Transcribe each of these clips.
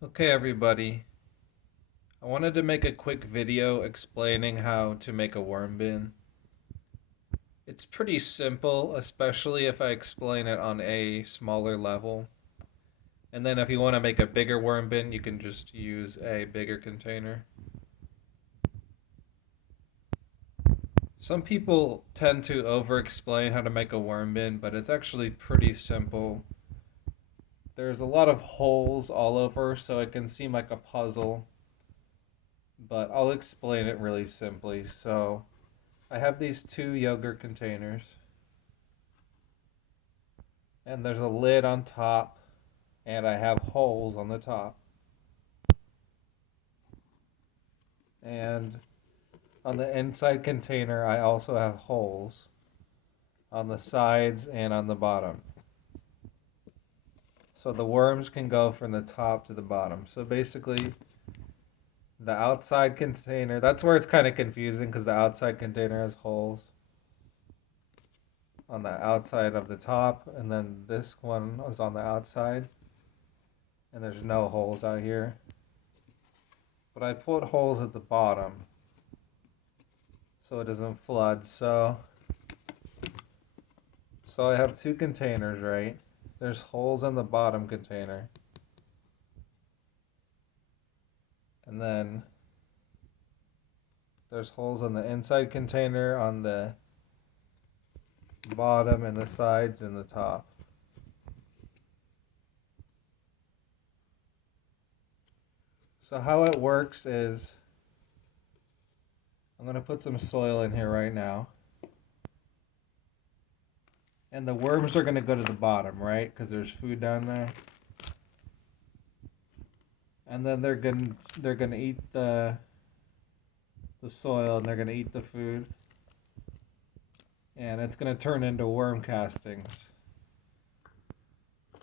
Okay, everybody. I wanted to make a quick video explaining how to make a worm bin. It's pretty simple, especially if I explain it on a smaller level. And then if you want to make a bigger worm bin, you can just use a bigger container. Some people tend to over-explain how to make a worm bin, but it's actually pretty simple. There's a lot of holes all over, so it can seem like a puzzle, but I'll explain it really simply. So, I have these two yogurt containers, and there's a lid on top, and I have holes on the top. And on the inside container, I also have holes on the sides and on the bottom. So the worms can go from the top to the bottom. So basically, the outside container, that's where it's kind of confusing because the outside container has holes on the outside of the top, and then this one is on the outside, and there's no holes out here. But I put holes at the bottom so it doesn't flood. So I have two containers, right? There's holes in the bottom container. And then there's holes on the inside container, on the bottom and the sides and the top. So how it works is I'm going to put some soil in here right now. And the worms are going to go to the bottom, right? Because there's food down there. And then they're going to eat the soil, and they're going to eat the food. And it's going to turn into worm castings.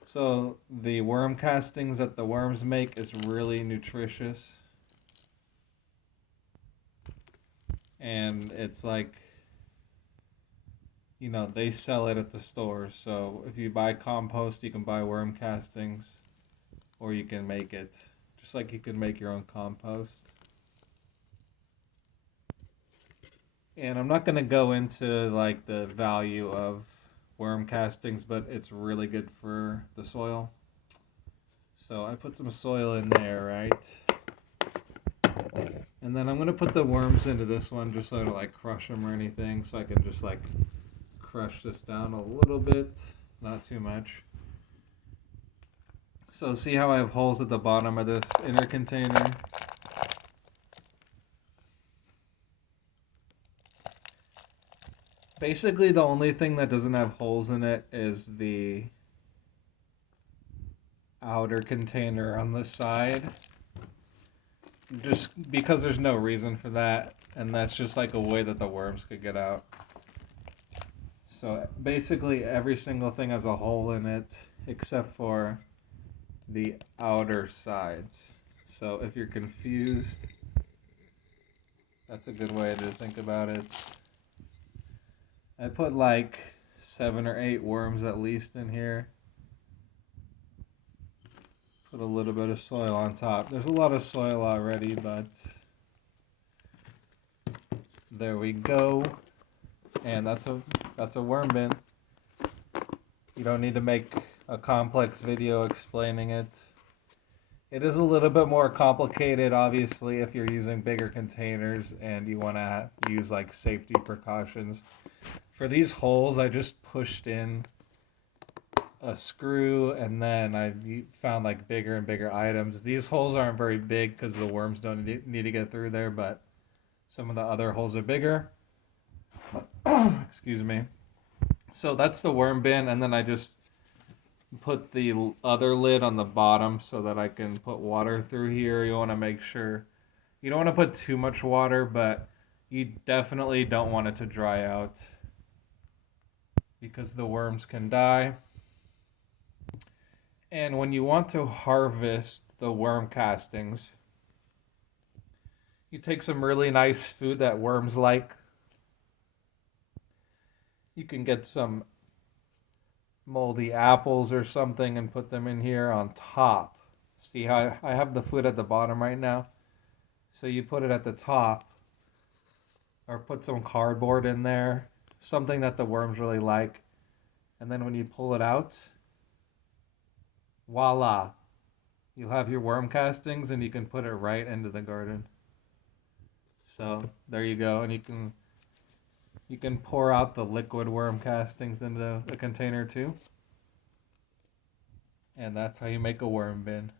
So the worm castings that the worms make is really nutritious. And it's like, they sell it at the stores. So if you buy compost, you can buy worm castings, or you can make it just like you can make your own compost. And I'm not going to go into like the value of worm castings, but it's really good for the soil. So I put some soil in there, right? And then I'm going to put the worms into this one just so I don't like crush them or anything. So I can just like crush this down a little bit, not too much. So see how I have holes at the bottom of this inner container? Basically the only thing that doesn't have holes in it is the outer container on the side. Just because there's no reason for that, and that's just like a way that the worms could get out. So basically every single thing has a hole in it except for the outer sides. So if you're confused, that's a good way to think about it. I put like 7 or 8 worms at least in here. Put a little bit of soil on top. There's a lot of soil already, but there we go. And that's a worm bin. You don't need to make a complex video explaining it. It is a little bit more complicated, obviously, if you're using bigger containers and you want to use like safety precautions. For these holes, I just pushed in a screw, and then I found like bigger and bigger items. These holes aren't very big because the worms don't need to get through there, but some of the other holes are bigger. Excuse me. So that's the worm bin, and then I just put the other lid on the bottom so that I can put water through here. You want to make sure you don't want to put too much water, but you definitely don't want it to dry out because the worms can die. And when you want to harvest the worm castings, you take some really nice food that worms like. You can get some moldy apples or something and put them in here on top. See how I have the food at the bottom right now? So you put it at the top, or put some cardboard in there, something that the worms really like. And then when you pull it out, voila, you'll have your worm castings and you can put it right into the garden. So there you go, and you can pour out the liquid worm castings into a container too. And that's how you make a worm bin.